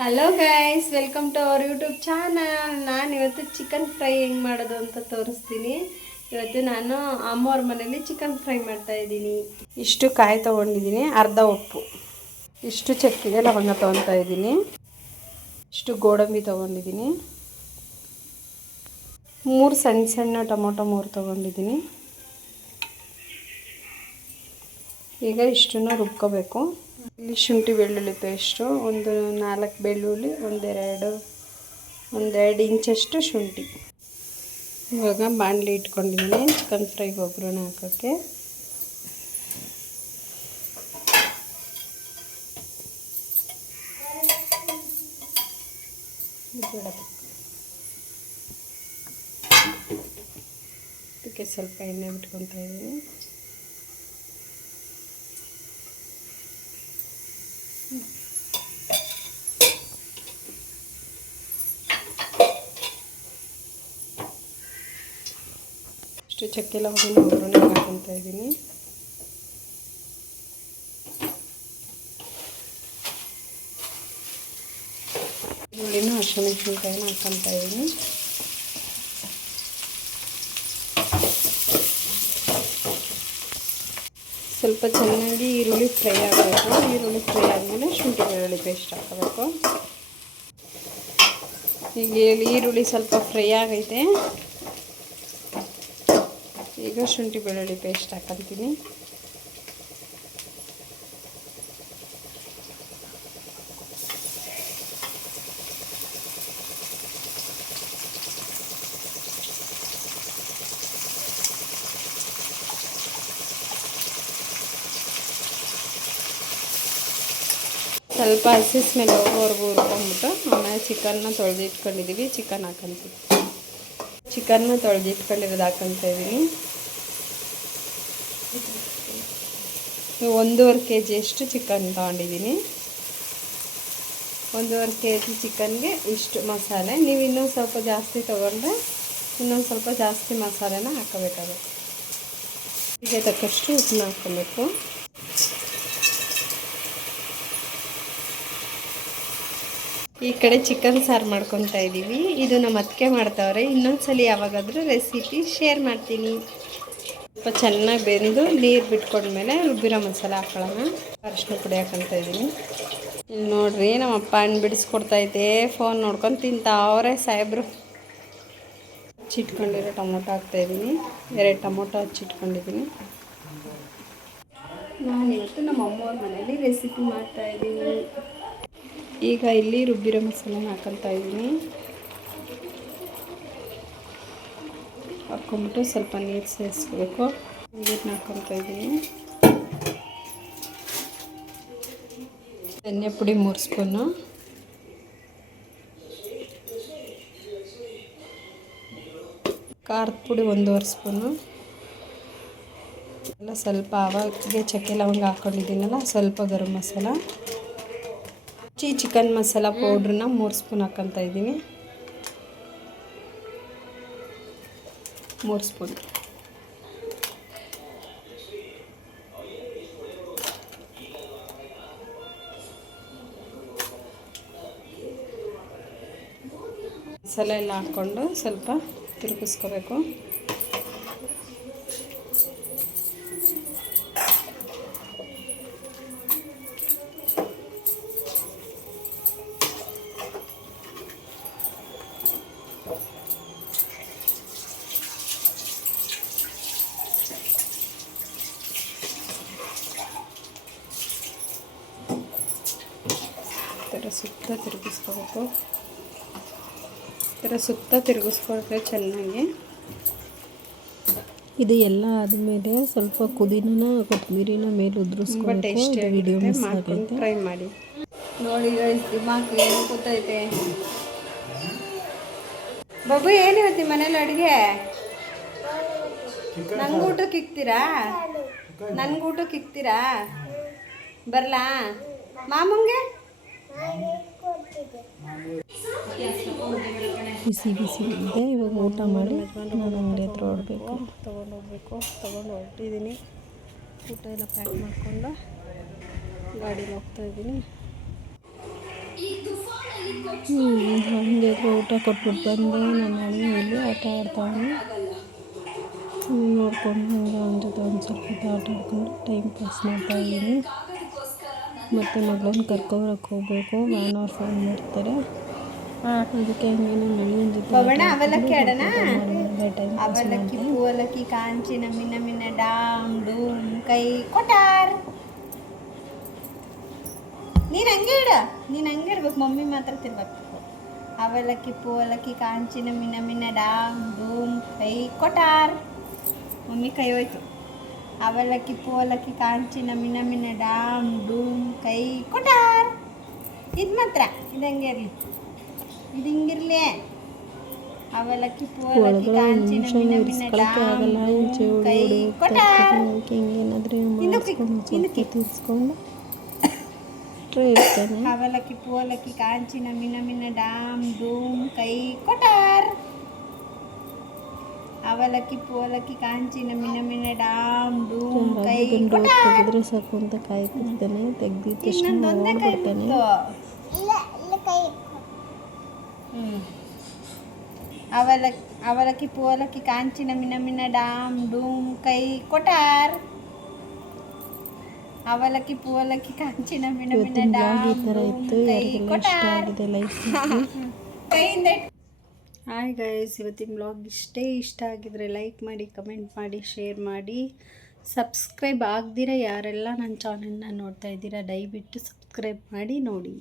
Hello guys, welcome to our YouTube channel. ನಾನು ಇವತ್ತು chicken fry ಹೆಂಗೆ ಮಾಡೋದು ಅಂತ ತೋರಿಸ್ತೀನಿ. ಇವತ್ತು ನಾನು ಅಮ್ಮವ್ರ ಮನೇಲಿ ಚಿಕನ್ ಫ್ರೈ ಮಾಡ್ತಾ ಇದ್ದೀನಿ. ಇಷ್ಟು ಕಾಯಿ ತೊಗೊಂಡಿದ್ದೀನಿ, ಅರ್ಧ ಉಪ್ಪು, ಇಷ್ಟು ಚಕ್ಕೆ ಲವಂಗ ತೊಗೊತಾ ಇದ್ದೀನಿ, ಇಷ್ಟು ಗೋಡಂಬಿ ತೊಗೊಂಡಿದ್ದೀನಿ, 3 ಸಣ್ಣ ಸಣ್ಣ ಟೊಮೊಟೊ 3 ತೊಗೊಂಡಿದ್ದೀನಿ. ಈಗ ಇಷ್ಟನ್ನು ರುಬ್ಕೋಬೇಕು. ಇಲ್ಲಿ ಶುಂಠಿ ಬೆಳ್ಳುಳ್ಳಿ ಪೇಸ್ಟು, ಒಂದು 4 ಬೆಳ್ಳುಳ್ಳಿ, ಒಂದೆರಡು ಇಂಚಷ್ಟು ಶುಂಠಿ. ಇವಾಗ ಬಾಣಲಿ ಇಟ್ಕೊಂಡಿದ್ದೀನಿ ಚಿಕನ್ ಫ್ರೈಗೆ ಒಗ್ಗರಣೆ ಹಾಕೋಕ್ಕೆ. ಇದಕ್ಕೆ ಸ್ವಲ್ಪ ಎಣ್ಣೆ ಬಿಟ್ಕೊತಾ ಇದ್ದೀನಿ. ಇಷ್ಟು ಚಕ್ಕೆ ಲವಂಗ ಒಗ್ಗರಣೆ ಹಾಕೊತಾ ಇದ್ದೀನಿ. ಈರುಳ್ಳಿನ ಹಸಿಮೆಣಸಿನ್ಕಾಯಿನ ಹಾಕೊತಾ ಇದ್ದೀನಿ. ಸ್ವಲ್ಪ ಚೆನ್ನಾಗಿ ಈರುಳ್ಳಿ ಫ್ರೈ ಆಗಬೇಕು. ಈರುಳ್ಳಿ ಫ್ರೈ ಆದಮೇಲೆ ಶುಂಠಿ ಬೆಳ್ಳುಳ್ಳಿ ಪೇಸ್ಟ್ ಹಾಕಬೇಕು. ಈಗ ಈರುಳ್ಳಿ ಸ್ವಲ್ಪ ಫ್ರೈ ಆಗೈತೆ. ಈಗ ಶುಂಠಿ ಬೆಳ್ಳುಳ್ಳಿ ಪೇಸ್ಟ್ ಹಾಕೊತೀನಿ. ಸ್ವಲ್ಪ ಹಸಿ ಸ್ಮೆಲ್ ಹೋಗೋವರೆಗೂ ಹುರ್ಕೊಂಬಿಟ್ಟು ಆಮೇಲೆ ಚಿಕನ್ನ ತೊಳೆದಿಟ್ಕೊಂಡಿದ್ದೀವಿ, ಚಿಕನ್ ಹಾಕೊಂತೀವಿ. ಚಿಕನ್ನ ತೊಳೆದಿಟ್ಕೊಂಡಿರೋದು ಹಾಕೊತಾ ಇದ್ದೀನಿ. 1.5 kg ಅಷ್ಟು ಚಿಕನ್ ತೊಗೊಂಡಿದ್ದೀನಿ. 1.5 kg ಚಿಕನ್ಗೆ ಇಷ್ಟು ಮಸಾಲೆ. ನೀವು ಇನ್ನೊಂದು ಸ್ವಲ್ಪ ಜಾಸ್ತಿ ತೊಗೊಂಡ್ರೆ ಇನ್ನೊಂದು ಸ್ವಲ್ಪ ಜಾಸ್ತಿ ಮಸಾಲೆನ ಹಾಕೋಬೇಕಾಗುತ್ತೆ. ಹೀಗೆ ತಕ್ಕಷ್ಟು ಉಪ್ಪನ್ನ ಹಾಕ್ಕೊಬೇಕು. ಈ ಕಡೆ ಚಿಕನ್ ಸಾರು ಮಾಡ್ಕೊತಾ ಇದ್ದೀವಿ. ಇದು ನಮ್ಮ ಅತ್ತಿಗೆ ಮಾಡ್ತಾವ್ರೆ. ಇನ್ನೊಂದ್ಸಲಿ ಯಾವಾಗಾದರೂ ರೆಸಿಪಿ ಶೇರ್ ಮಾಡ್ತೀನಿ. ಸ್ವಲ್ಪ ಚೆನ್ನಾಗಿ ಬೆಂದು ನೀರು ಬಿಟ್ಕೊಂಡ್ಮೇಲೆ ರುಬ್ಬಿರೋ ಮಸಾಲೆ ಹಾಕೊಳ್ಳೋಣ. ಅರಿಶಿನ ಪುಡಿ ಹಾಕೊತಾ ಇದ್ದೀನಿ. ಇಲ್ಲಿ ನೋಡ್ರಿ, ನಮ್ಮಪ್ಪ ಹಣ್ಣು ಬಿಡಿಸ್ಕೊಡ್ತೈತೆ, ಫೋನ್ ನೋಡ್ಕೊಂಡು ತಿಂತಾವ್ರೆ ಸಾಹೇಬ್ರು. ಹಚ್ಚಿಟ್ಕೊಂಡಿರೋ ಟೊಮೊಟೊ ಹಾಕ್ತಾಯಿದ್ದೀನಿ. 2 ಟೊಮೊಟೊ ಹಚ್ಚಿಟ್ಕೊಂಡಿದ್ದೀನಿ. ನಾನಿವತ್ತು ನಮ್ಮ ಅಮ್ಮವ್ರ ಮನೇಲಿ ರೆಸಿಪಿ ಮಾಡ್ತಾಯಿದ್ದೀನಿ. ಈಗ ಇಲ್ಲಿ ರುಬ್ಬಿರೋ ಮಸಾಲೆನ ಹಾಕೊತಾ ಇದ್ದೀನಿ. ಹಾಕ್ಕೊಂಬಿಟ್ಟು ಸ್ವಲ್ಪ ನೀರು ಸೇರಿಸ್ಬೇಕು. ನೀರನ್ನ ಹಾಕ್ಕೊತಾ ಇದ್ದೀನಿ. ಧನಿಯಾ ಪುಡಿ 3 ಸ್ಪೂನು, ಖಾರದ ಪುಡಿ 1.5 ಸ್ಪೂನು, ಎಲ್ಲ ಸ್ವಲ್ಪ ಆವಾಗೆ ಚಕ್ಕೆ ಲವಂಗ ಹಾಕ್ಕೊಂಡಿದ್ದೀನಲ್ಲ, ಸ್ವಲ್ಪ ಗರಂ ಮಸಾಲ, ಚಿಕನ್ ಮಸಾಲ ಪೌಡ್ರನ್ನ 3 ಸ್ಪೂನ್ ಹಾಕ್ಕೊತಾ ಇದ್ದೀನಿ. 3 ಸ್ಪೂನ್. ಮಸಾಲೆ ಎಲ್ಲ ಹಾಕ್ಕೊಂಡು ಸ್ವಲ್ಪ ತಿರುಗಿಸ್ಕೋಬೇಕು. ಸುತ್ತ ತಿರುಗಿಸ್ಕೋಬೇಕು. ಸುತ್ತ ತಿರುಗಿಸ್ಕೊಂಡ್ರೆ ಚೆನ್ನಾಗಿ. ಇದು ಎಲ್ಲ ಆದಮೇಲೆ ಸ್ವಲ್ಪ ಪುದೀನ ಕೊತ್ತಂಬರಿನ ಮೇಲೆ ಉದುರಿಸ್ಕೊಂಡು ಟೇಸ್ಟಿ ಮಾಡ್ಕೊಂಡು ಟ್ರೈ ಮಾಡಿ ನೋಡಿ. ದಿಮಾಕ್ ಏನು ಗೊತ್ತೈತೆ ಬಾಬು? ಏನಿವತ್ತಿ ಮನೇಲಿ ಅಡುಗೆ? ನನಗೂಟಕ್ಕೆ ಇಕ್ತೀರಾ? ನನಗೂಟಕ್ಕೆ ಇಕ್ತೀರಾ? ಬರಲಾ ಮಾಮಂಗೆ? ಬಿಸಿ ಬಿಸಿ ಇದೆ. ಇವಾಗ ಊಟ ಮಾಡಿ ನಾನು ಅಂಗಡಿ ಹತ್ರ ಹೊರಡಬೇಕು. ತೊಗೊಂಡು ಹೊರಟಿದ್ದೀನಿ. ಊಟ ಎಲ್ಲ ಪ್ಯಾಕ್ ಮಾಡಿಕೊಂಡು ಗಾಡೀಲಿ ಹೋಗ್ತಾಯಿದ್ದೀನಿ. ಹಂಗೆ ಊಟ ಕೊಟ್ಬಿಟ್ಟು ಬಂದೆ. ನನ್ನ ಅಳಿಯ ಇಲ್ಲಿ ಆಟ ಆಡ್ತಾವನು. ನೋಡ್ಕೊಂಡು ಹಂಗೆ ಅವನ ಜೊತೆ ಒಂದು ಸ್ವಲ್ಪ ಹೊತ್ತು ಆಟ ಆಡ್ಕೊಂಡು ಟೈಮ್ ಪಾಸ್ ಮಾಡ್ತಾಯಿದ್ದೀನಿ. ಮತ್ತು ಮಗಳನ್ನ ಕರ್ಕೊಬರಕ್ಕೆ ಹೋಗಬೇಕು. ವ್ಯಾನ್ ಅವ್ರು ಫೋನ್ ಮಾಡ್ತಾರೆ. ಅದಕ್ಕೆ ಹಂಗೆ ನನ್ನ ಅಳಿಯನ ಜೊತೆ ಅವಲಕ್ಕಿ ಆಡೋಣ. ಟೈಮ್ ಪಾಸ್ ಅವಲಕ್ಕಿ ಮಾಡ್ತೀನಿ. ಪೂವಲಕ್ಕಿ ಕಾಂಚಿ ನಮಿನ ಮಿನ ಡಾಮ್ ಡೂಮ್ ಕೈ ಕೊಟಾರ್. ನೀನು ಹಂಗೆ ಇಡ್ಬೇಕು, ಮಮ್ಮಿ ಮಾತ್ರ ತಿರ್ಬೇಕು. ಅವಲಕ್ಕಿ ಪೂವಲಕ್ಕಿ ಕಾಂಚಿ ನಮಿನ ಮಿನ ಡಾಮ್ ಡೂಮ್ ಕೈ ಕೊಟಾರ್. ಮಮ್ಮಿ ಕೈ ಹೋಯ್ತು. ಅವಲಕ್ಕಿ ಪೂವಲಕ್ಕಿ ಕಾಂಚಿ ನಮಿನ ಮಿನ ಡಾಮ್ ಡೂಮ್ ಕೈ ಕೊಟಾರ್. ಇದು ಮಾತ್ರ ಇದಂಗೆ ಇರಲಿ, ಇದು ಹಿಂಗಿರ್ಲಿ. ಅವಲಕ್ಕಿ ಪೂವಲಕ್ಕಿ ಕಾಂಚಿ ನಮಿನ ಮಿನ ಡಾಮ್ ಡೂಮ್ ಕೈ ಕೊಟಾರ್. ತೀರ್ಸ್ಕೊಂಡು ಟ್ರೈ ಇರ್ತೇನೆ. ಅವಲಕ್ಕಿ ಪೂವಲಕ್ಕಿ ಕಾಂಚಿ ನಮಿನ ಮಿನ ಡಾಮ್ ಡೂಮ್ ಕೈ ಕೊಟಾರ್. ಅವಲಕ್ಕಿ ಪೂವಲಕ್ಕಿ ಕಾಂಚಿ ನಮಿನ ಮಿನ ಡಾಮ್ ಡೂಮ್ ಕೈ ಕೊಟಾರ್. ತೆಗೆದ್ರೆ ಸಾಕು ಅಂತ ಕಾಯ್ತಿರ್ತೇನೆ. ತೆಗ್ದಿದ್ದ ತಕ್ಷಣ ಇನ್ನೊಂದೊಂದೇ ಕೈ ನೋಡ್ಬಿಡ್ತೇನೆ. ಅವಲಕ್ಕಿ ಪೂವಲಕ್ಕಿ ಕಾಂಚಿ ನಮಿನ ಮಿನ ಡಾಮ್ ಡೂಮ್ ಕೈ ಕೊಟಾರ್. ಅವಲಕ್ಕಿ ಪೂವಲಕ್ಕಿ ಕಾಂಚಿ ನಮಿನ ಮಿನ ಡಾಮ್ ಡೂಮ್ ಕೈ ಕೊಟಾರ್. ಕೈಯಿಂದ ಹಾಯ್ ಗೈಸ್, ಇವತ್ತಿನ ಬ್ಲಾಗ್ ಇಷ್ಟ ಆಗಿದ್ರೆ ಲೈಕ್ ಮಾಡಿ, ಕಮೆಂಟ್ ಮಾಡಿ, ಶೇರ್ ಮಾಡಿ. ಸಬ್ಸ್ಕ್ರೈಬ್ ಆಗದಿರ ಯಾರೆಲ್ಲ ನನ್ನ ಚಾನೆಲ್ನ ನೋಡ್ತಾ ಇದ್ದೀರಾ ದಯವಿಟ್ಟು ಸಬ್ಸ್ಕ್ರೈಬ್ ಮಾಡಿ ನೋಡಿ.